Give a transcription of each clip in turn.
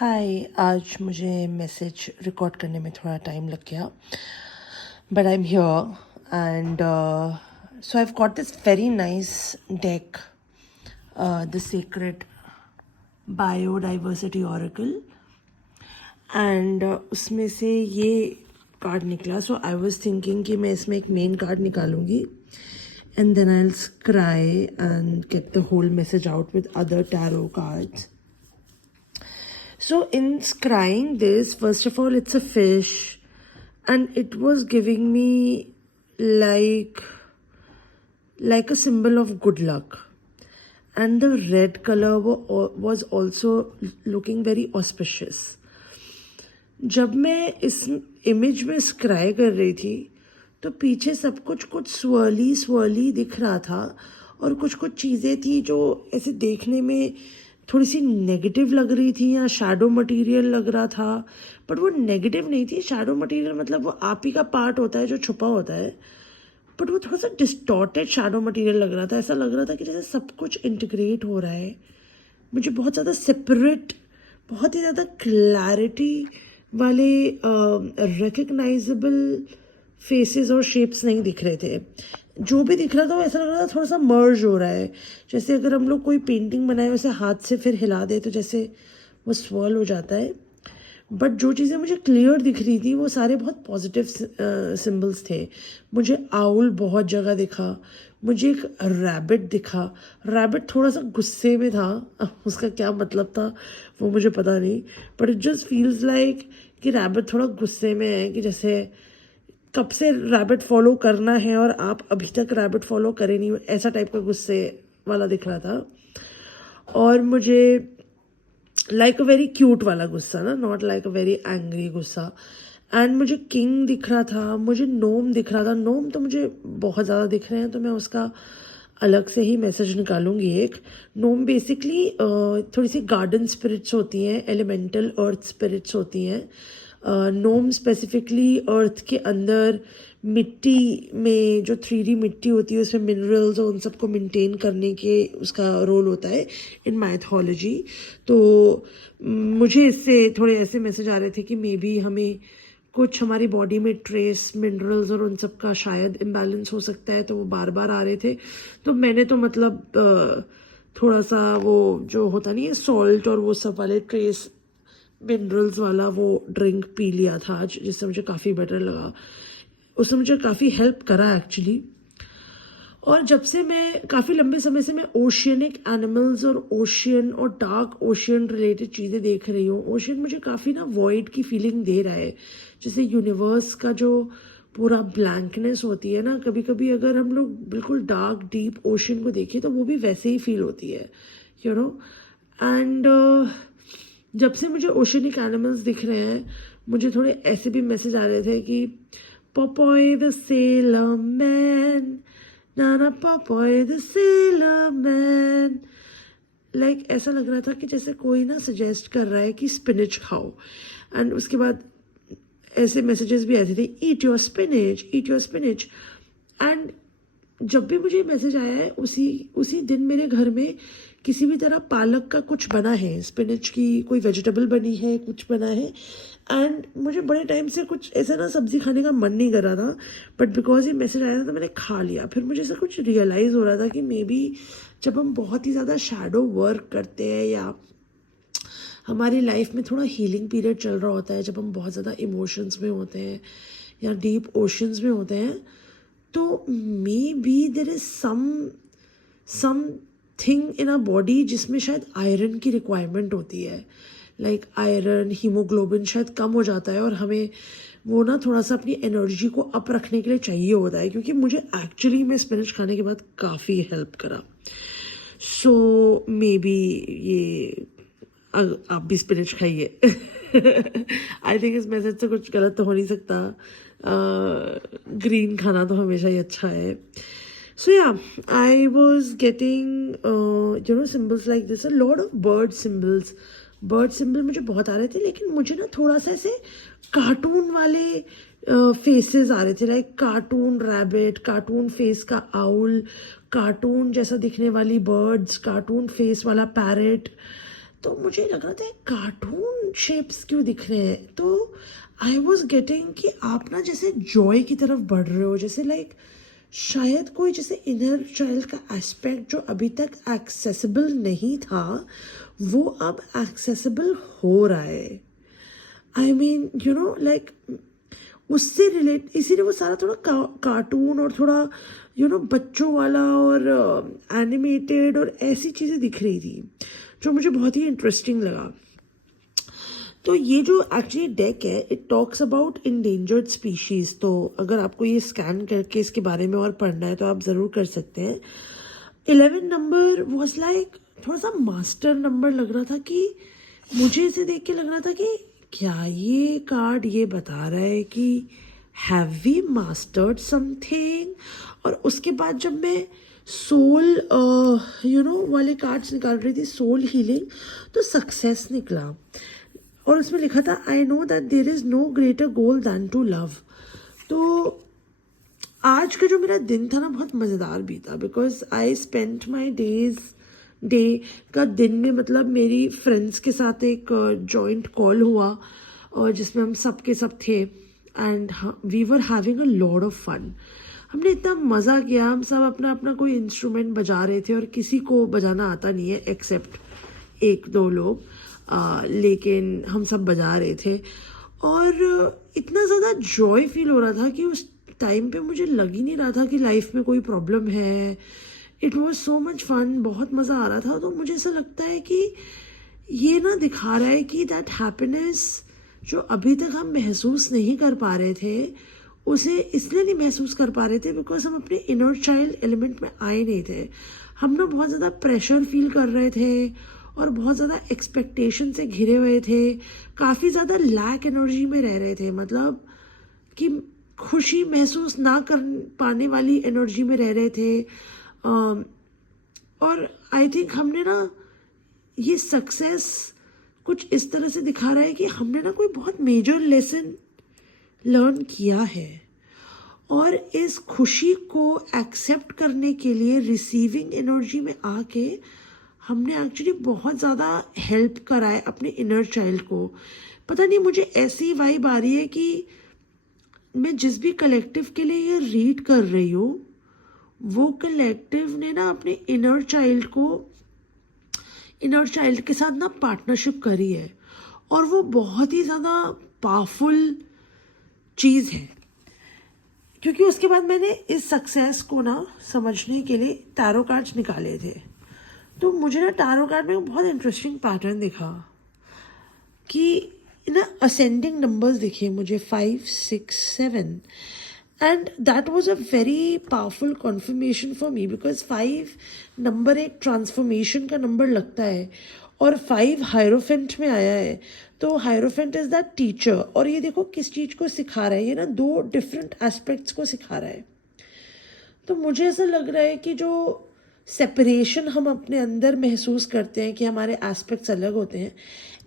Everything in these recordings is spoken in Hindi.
हाय, आज मुझे मैसेज रिकॉर्ड करने में थोड़ा टाइम लग गया, but I am here and so I have got this very nice deck, the secret biodiversity oracle, and उसमें से ये कार्ड निकला. सो आई वाज थिंकिंग कि मैं इसमें एक मेन कार्ड निकालूंगी and then I'll scry and get the whole message out with other tarot cards. So in scrying this, first of all, it's a fish, and it was giving me like a symbol of good luck, and the red color was also looking very auspicious. जब मैं इस इमेज में स्क्राई कर रही थी तो पीछे सब कुछ swirly दिख रहा था, और कुछ चीज़ें थी जो ऐसे देखने में थोड़ी सी नेगेटिव लग रही थी या शैडो मटेरियल लग रहा था. बट वो नेगेटिव नहीं थी. शैडो मटेरियल मतलब वो आप ही का पार्ट होता है जो छुपा होता है, बट वो थोड़ा सा डिस्टॉर्टेड शैडो मटेरियल लग रहा था. ऐसा लग रहा था कि जैसे सब कुछ इंटीग्रेट हो रहा है. मुझे बहुत ज़्यादा सेपरेट, बहुत ही ज़्यादा क्लैरिटी वाले रिकग्नाइजेबल फेसेस और शेप्स नहीं दिख रहे थे. जो भी दिख रहा था वो ऐसा लग रहा था थोड़ा सा मर्ज हो रहा है. जैसे अगर हम लोग कोई पेंटिंग बनाए वैसे हाथ से फिर हिला दे तो जैसे वो स्वर्ल हो जाता है. बट जो चीज़ें मुझे क्लियर दिख रही थी वो सारे बहुत पॉजिटिव सिंबल्स थे. मुझे आउल बहुत जगह दिखा. मुझे एक रैबिट दिखा. रैबिट थोड़ा सा गुस्से में था. उसका क्या मतलब था वो मुझे पता नहीं, but it just feels like कि रैबिट थोड़ा गुस्से में है, कि जैसे कब से रैबिट फॉलो करना है और आप अभी तक रैबिट फॉलो करे नहीं, ऐसा टाइप का गुस्से वाला दिख रहा था. और मुझे लाइक अ वेरी क्यूट वाला गुस्सा ना, not like a very angry गुस्सा. एंड मुझे किंग दिख रहा था. मुझे नोम दिख रहा था. नोम तो मुझे बहुत ज़्यादा दिख रहे हैं, तो मैं उसका अलग से ही मैसेज निकालूंगी. एक नोम बेसिकली थोड़ी सी गार्डन स्पिरिट्स होती हैं, एलिमेंटल अर्थ स्पिरिट्स होती हैं. नोम स्पेसिफिकली अर्थ के अंदर मिट्टी में जो 3D मिट्टी होती है उसमें मिनरल्स और उन सबको मेंटेन करने के उसका रोल होता है इन माइथोलॉजी. तो मुझे इससे थोड़े ऐसे मैसेज आ रहे थे कि मे बी हमें कुछ हमारी बॉडी में ट्रेस मिनरल्स और उन सब का शायद इम्बैलेंस हो सकता है, तो वो बार बार आ रहे थे. तो मैंने तो मतलब थोड़ा सा वो जो होता नहीं है सॉल्ट और वो सब वाले ट्रेस मिनरल्स वाला वो ड्रिंक पी लिया था आज, जिससे मुझे काफ़ी बेटर लगा. उसने मुझे काफ़ी हेल्प करा एक्चुअली. और जब से मैं काफ़ी लंबे समय से मैं ओशियनिक एनिमल्स और ओशियन और डार्क ओशियन रिलेटेड चीज़ें देख रही हूँ. ओशियन मुझे काफ़ी ना वॉइड की फीलिंग दे रहा है. जैसे यूनिवर्स का जो पूरा ब्लैंकनेस होती है ना, कभी कभी अगर हम लोग बिल्कुल डार्क डीप ओशियन को देखें तो वो भी वैसे ही फील होती है, यू नो. एंड जब से मुझे ओशियनिक एनिमल्स दिख रहे हैं, मुझे थोड़े ऐसे भी मैसेज आ रहे थे कि Popeye the Sailor Man, Nana Popeye the Sailor Man. Like ऐसा लग रहा था कि जैसे कोई ना सजेस्ट कर रहा है कि स्पिनिच खाओ. एंड उसके बाद ऐसे मैसेजेस भी आते थे, eat your spinach, eat your spinach. And जब भी मुझे मैसेज आया है उसी दिन मेरे घर में किसी भी तरह पालक का कुछ बना है, स्पिनिच की कोई वेजिटेबल बनी है, कुछ बना है. एंड मुझे बड़े टाइम से कुछ ऐसा ना सब्जी खाने का मन नहीं कर रहा था, बट बिकॉज ये मैसेज आया था तो मैंने खा लिया. फिर मुझे ऐसा कुछ रियलाइज़ हो रहा था कि मे बी जब हम बहुत ही ज़्यादा शैडो वर्क करते हैं या हमारी लाइफ में थोड़ा हीलिंग पीरियड चल रहा होता है, जब हम बहुत ज़्यादा इमोशंस में होते हैं या डीप ओशंस में होते हैं, तो maybe there is something in our body जिसमें शायद आयरन की रिक्वायरमेंट होती है. लाइक आयरन, हीमोग्लोबिन शायद कम हो जाता है और हमें वो ना थोड़ा सा अपनी एनर्जी को अप रखने के लिए चाहिए होता है. क्योंकि मुझे एक्चुअली में स्पिनच खाने के बाद काफ़ी हेल्प करा. सो मे बी ये आप भी स्पिनच खाइए. आई थिंक इस मैसेज से कुछ गलत तो हो नहीं सकता. ग्रीन खाना तो हमेशा ही अच्छा है. So yeah, I was getting symbols like this, a lot of bird symbols. Bird symbol मुझे बहुत आ रहे थे, लेकिन मुझे ना थोड़ा सा ऐसे कार्टून वाले फेसेस आ रहे थे. Like cartoon rabbit, cartoon face का आउल, कार्टून जैसा दिखने वाली बर्ड्स, कार्टून फेस वाला पैरेट. तो मुझे लग रहा था कार्टून डिफरेंट शेप्स क्यों दिख रहे हैं, तो आई वॉज गेटिंग कि आप ना जैसे जॉय की तरफ बढ़ रहे हो, जैसे लाइक शायद कोई जैसे इनर चाइल्ड का एस्पेक्ट जो अभी तक एक्सेसिबल नहीं था वो अब एक्सेसिबल हो रहा है. I mean you know like उससे रिलेट, इसीलिए वो सारा थोड़ा कार्टून और थोड़ा बच्चों वाला और एनिमेटेड और ऐसी चीज़ें दिख रही थी जो मुझे बहुत ही इंटरेस्टिंग लगा. तो ये जो एक्चुअली डेक है it talks about endangered species. तो अगर आपको ये स्कैन करके इसके बारे में और पढ़ना है तो आप ज़रूर कर सकते हैं. 11 नंबर वॉज लाइक थोड़ा सा मास्टर नंबर लग रहा था, कि मुझे इसे देख के लग रहा था कि क्या ये कार्ड ये बता रहा है कि हैव वी मास्टर्ड समथिंग. और उसके बाद जब मैं सोल वाले कार्ड्स निकाल रही थी, सोल हीलिंग, तो सक्सेस निकला और उसमें लिखा था I know that there is no greater goal than to love. तो आज का जो मेरा दिन था ना बहुत मज़ेदार बीता, because I spent my day का दिन में मतलब मेरी फ्रेंड्स के साथ एक जॉइंट कॉल हुआ और जिसमें हम सब के सब थे and we were having a lot of fun. हमने इतना मज़ा किया, हम सब अपना अपना कोई इंस्ट्रूमेंट बजा रहे थे और किसी को बजाना आता नहीं है एक्सेप्ट एक दो लोग, लेकिन हम सब बजा रहे थे और इतना ज़्यादा जॉय फील हो रहा था कि उस टाइम पे मुझे लग ही नहीं रहा था कि लाइफ में कोई प्रॉब्लम है. It was so much fun, बहुत मज़ा आ रहा था. तो मुझे ऐसा लगता है कि ये ना दिखा रहा है कि दैट हैप्पीनेस जो अभी तक हम महसूस नहीं कर पा रहे थे, उसे इसलिए नहीं महसूस कर पा रहे थे बिकॉज हम अपने इनर चाइल्ड एलिमेंट में आए नहीं थे. हम ना बहुत ज़्यादा प्रेशर फील कर रहे थे और बहुत ज़्यादा एक्सपेक्टेशन से घिरे हुए थे, काफ़ी ज़्यादा लैक एनर्जी में रह रहे थे, मतलब कि खुशी महसूस ना कर पाने वाली एनर्जी में रह रहे थे. और आई थिंक हमने ना ये सक्सेस कुछ इस तरह से दिखा रहा है कि हमने ना कोई बहुत मेजर लेसन लर्न किया है और इस खुशी को एक्सेप्ट करने के लिए रिसीविंग एनर्जी में आके हमने एक्चुअली बहुत ज़्यादा हेल्प करा है अपने इनर चाइल्ड को. पता नहीं मुझे ऐसी वाइब आ रही है कि मैं जिस भी कलेक्टिव के लिए ये रीड कर रही हूँ वो कलेक्टिव ने ना अपने इनर चाइल्ड के साथ ना पार्टनरशिप करी है और वो बहुत ही ज़्यादा पावरफुल चीज़ है. क्योंकि उसके बाद मैंने इस सक्सेस को ना समझने के लिए टैरो कार्ड्स निकाले थे, तो मुझे ना टैरो कार्ड में बहुत इंटरेस्टिंग पैटर्न दिखा कि ना असेंडिंग नंबर्स दिखे मुझे 5, 6, 7 and that was a very powerful conformation for me because 5 number एक ट्रांसफॉर्मेशन का नंबर लगता है और 5 हायरोफेंट में आया है. तो हायरोफेंट इज़ दैट टीचर और ये देखो किस चीज़ को सिखा रहा है, ये ना 2 डिफरेंट एस्पेक्ट्स को सिखा रहा है. तो मुझे ऐसा लग रहा है कि जो सेपरेशन हम अपने अंदर महसूस करते हैं कि हमारे एस्पेक्ट्स अलग होते हैं,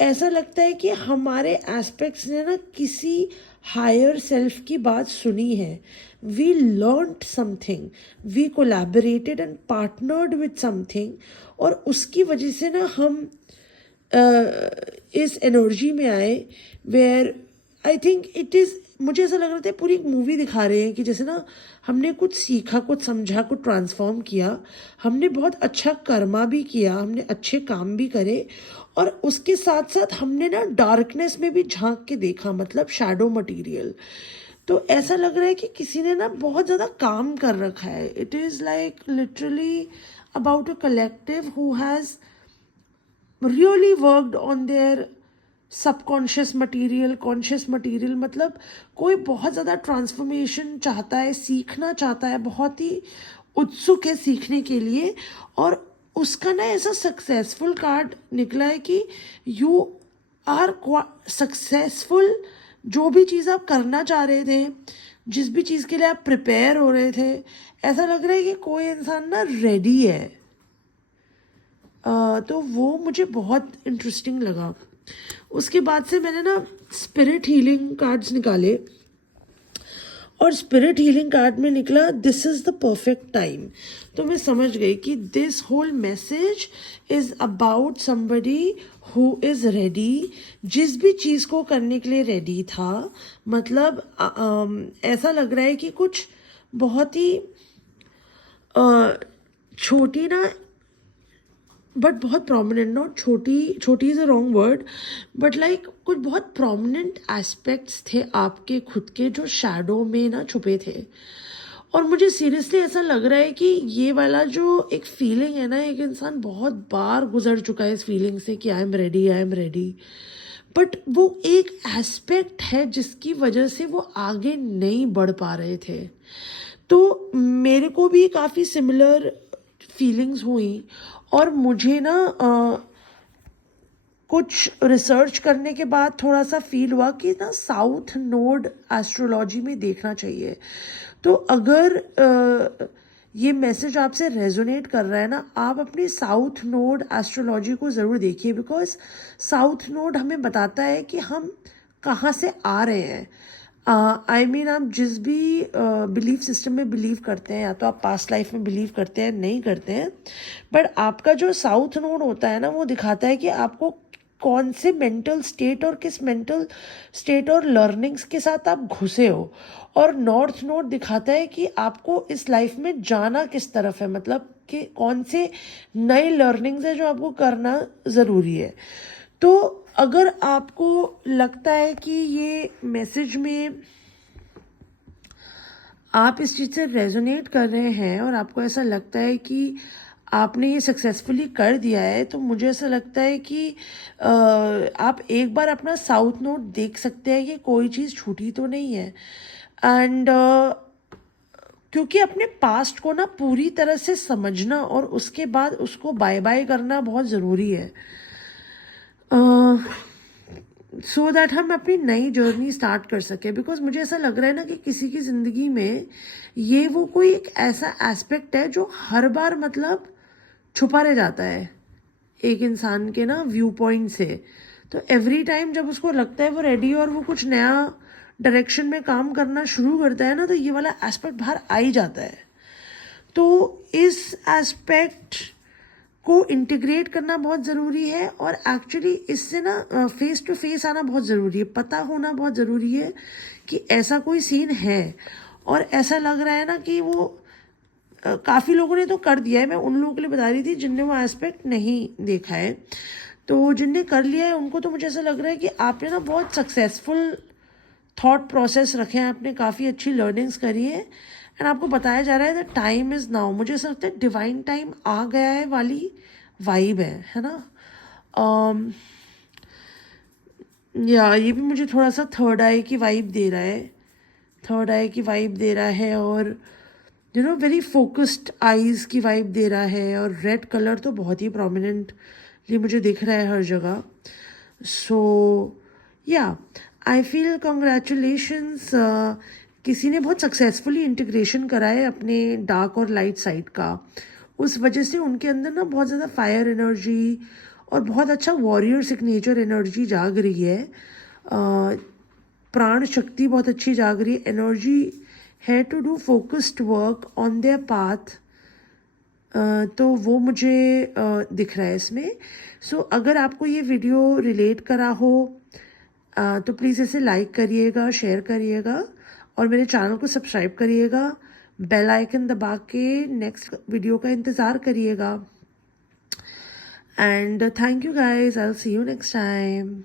ऐसा लगता है कि हमारे एस्पेक्ट्स ने ना किसी हायर सेल्फ की बात सुनी है. We learned something, we collaborated and partnered with something और उसकी वजह से ना हम इस एनर्जी में आए where I think it is, मुझे ऐसा लग रहा था पूरी एक मूवी दिखा रहे हैं कि जैसे ना हमने कुछ सीखा, कुछ समझा, कुछ ट्रांसफॉर्म किया, हमने बहुत अच्छा कर्मा भी किया, हमने अच्छे काम भी करे और उसके साथ साथ हमने ना डार्कनेस में भी झांक के देखा, मतलब शैडो मटेरियल. तो ऐसा लग रहा है कि किसी ने ना बहुत ज़्यादा काम कर रखा है. It is like literally about a collective who has really worked on their subconscious material, conscious material. मतलब कोई बहुत ज़्यादा ट्रांसफॉर्मेशन चाहता है, सीखना चाहता है, बहुत ही उत्सुक है सीखने के लिए और उसका ना ऐसा सक्सेसफुल कार्ड निकला है कि यू आर सक्सेसफुल. जो भी चीज़ आप करना चाह रहे थे, जिस भी चीज़ के लिए आप प्रिपेयर हो रहे थे, ऐसा लग रहा है कि कोई इंसान ना रेडी है. तो वो मुझे बहुत इंटरेस्टिंग लगा. उसके बाद से मैंने ना स्पिरिट हीलिंग कार्ड्स निकाले और स्पिरिट हीलिंग कार्ड में निकला this is the perfect time. तो मैं समझ गई कि this whole message is about somebody who is ready, जिस भी चीज़ को करने के लिए रेडी था। मतलब ऐसा लग रहा है कि कुछ बहुत ही छोटी ना, बट बहुत प्रोमिनेंट, नॉट छोटी, छोटी is a wrong word, but like कुछ बहुत प्रोमिनेंट एस्पेक्ट्स थे आपके खुद के जो शैडो में ना छुपे थे। और मुझे सीरियसली ऐसा लग रहा है कि ये वाला जो एक फीलिंग है ना, एक इंसान बहुत बार गुजर चुका है इस फीलिंग से कि I am ready, I am ready, but वो एक एस्पेक्ट है जिसकी वजह से वो आगे नहीं बढ़ पा रहे थे। तो मेरे को भी काफ़ी सिमिलर फीलिंग्स हुई और मुझे ना कुछ रिसर्च करने के बाद थोड़ा सा फील हुआ कि ना साउथ नोड एस्ट्रोलॉजी में देखना चाहिए। तो अगर ये मैसेज आपसे रेजोनेट कर रहा है ना, आप अपनी साउथ नोड एस्ट्रोलॉजी को ज़रूर देखिए, बिकॉज साउथ नोड हमें बताता है कि हम कहाँ से आ रहे हैं। आई मीन आप जिस भी बिलीफ सिस्टम में बिलीव करते हैं, या तो आप पास्ट लाइफ में बिलीव करते हैं, नहीं करते हैं, बट आपका जो साउथ नोड होता है ना, वो दिखाता है कि आपको कौन से मेंटल स्टेट और किस मेंटल स्टेट और लर्निंग्स के साथ आप घुसे हो। और नॉर्थ नोड दिखाता है कि आपको इस लाइफ में जाना किस तरफ है, मतलब कि कौन से नए लर्निंग्स है जो आपको करना ज़रूरी है। तो अगर आपको लगता है कि ये मैसेज में आप इस चीज़ से रेजोनेट कर रहे हैं और आपको ऐसा लगता है कि आपने ये सक्सेसफुली कर दिया है, तो मुझे ऐसा लगता है कि आप एक बार अपना साउथ नोड देख सकते हैं कि कोई चीज़ छूटी तो नहीं है। एंड क्योंकि अपने पास्ट को ना पूरी तरह से समझना और उसके बाद उसको बाय बाय करना बहुत ज़रूरी है, सो दैट हम अपनी नई जर्नी स्टार्ट कर सकें। बिकॉज मुझे ऐसा लग रहा है ना कि किसी की ज़िंदगी में ये वो कोई एक ऐसा एस्पेक्ट है जो हर बार मतलब छुपा रह जाता है एक इंसान के ना व्यू पॉइंट से। तो एवरी टाइम जब उसको लगता है वो रेडी और वो कुछ नया डायरेक्शन में काम करना शुरू करता है ना, तो ये वाला एस्पेक्ट बाहर आ ही जाता है। तो इस एस्पेक्ट को इंटीग्रेट करना बहुत ज़रूरी है, और एक्चुअली इससे ना फेस टू फेस आना बहुत ज़रूरी है, पता होना बहुत ज़रूरी है कि ऐसा कोई सीन है। और ऐसा लग रहा है ना कि वो काफ़ी लोगों ने तो कर दिया है, मैं उन लोगों के लिए बता रही थी जिनने वो एस्पेक्ट नहीं देखा है। तो जिनने कर लिया है उनको तो मुझे ऐसा लग रहा है कि आपने ना बहुत सक्सेसफुल थॉट प्रोसेस रखे हैं, आपने काफ़ी अच्छी लर्निंग्स करी है, एंड आपको बताया जा रहा है द टाइम इज़ नाउ। मुझे ऐसा लगता है डिवाइन टाइम आ गया है वाली वाइब है ना। या ये भी मुझे थोड़ा सा थर्ड आई की वाइब दे रहा है, थर्ड आई की वाइब दे रहा है, और you know very focused eyes की वाइब दे रहा है, और रेड कलर तो बहुत ही प्रोमिनेंटली मुझे दिख रहा है हर जगह। सो या आई फील कंग्रेचुलेशंस, किसी ने बहुत सक्सेसफुली इंटीग्रेशन करा है अपने डार्क और लाइट साइड का। उस वजह से उनके अंदर ना बहुत ज़्यादा फायर एनर्जी और बहुत अच्छा वॉरियर सिग्नेचर एनर्जी जाग रही है, प्राण शक्ति बहुत अच्छी जाग रही है, एनर्जी है to do focused work on their path. तो वो मुझे दिख रहा है इसमें। सो अगर आपको ये वीडियो रिलेट करा हो तो प्लीज़ इसे लाइक करिएगा, शेयर करिएगा, और मेरे चैनल को सब्सक्राइब करिएगा, बेल आइकन दबा के नेक्स्ट वीडियो का इंतज़ार करिएगा। And thank you guys, I will see you next time.